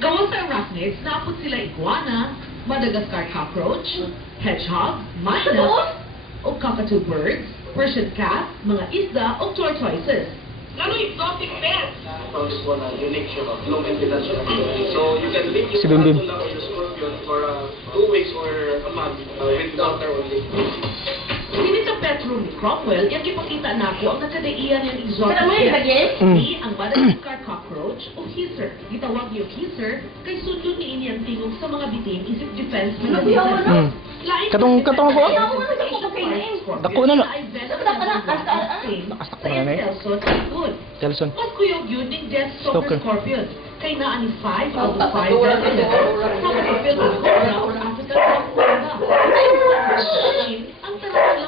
Gawa sa arachnids, naapot sila iguana, Madagascar cockroach, hedgehog, myna, o cockatoo birds, Persian cat, mga isda o tortoises. Ano exotic pets? Found this one unique siya, low maintenance siya. So you can leave Si your Bimbim. tarantula or your scorpion for 2 weeks or a month with water only. Dili sa pet room ni Cromwell, yung ipakita na ako ang nakadaiyan yung exotic Pero may lagi? ni ang Madagascar cockroach o hisser. Gitawag yung hisser kay sundon ni ini ang tingog sa mga bitin isip defense mechanism. Katong ko? Dako na no. Nakastak na eh. Telson. Mas kuyog yun ng death stalker Stalker. scorpion. Kay naa ni 5 out of 5 death stalker sa mga Philippine cobra or African black mamba. Ang talagang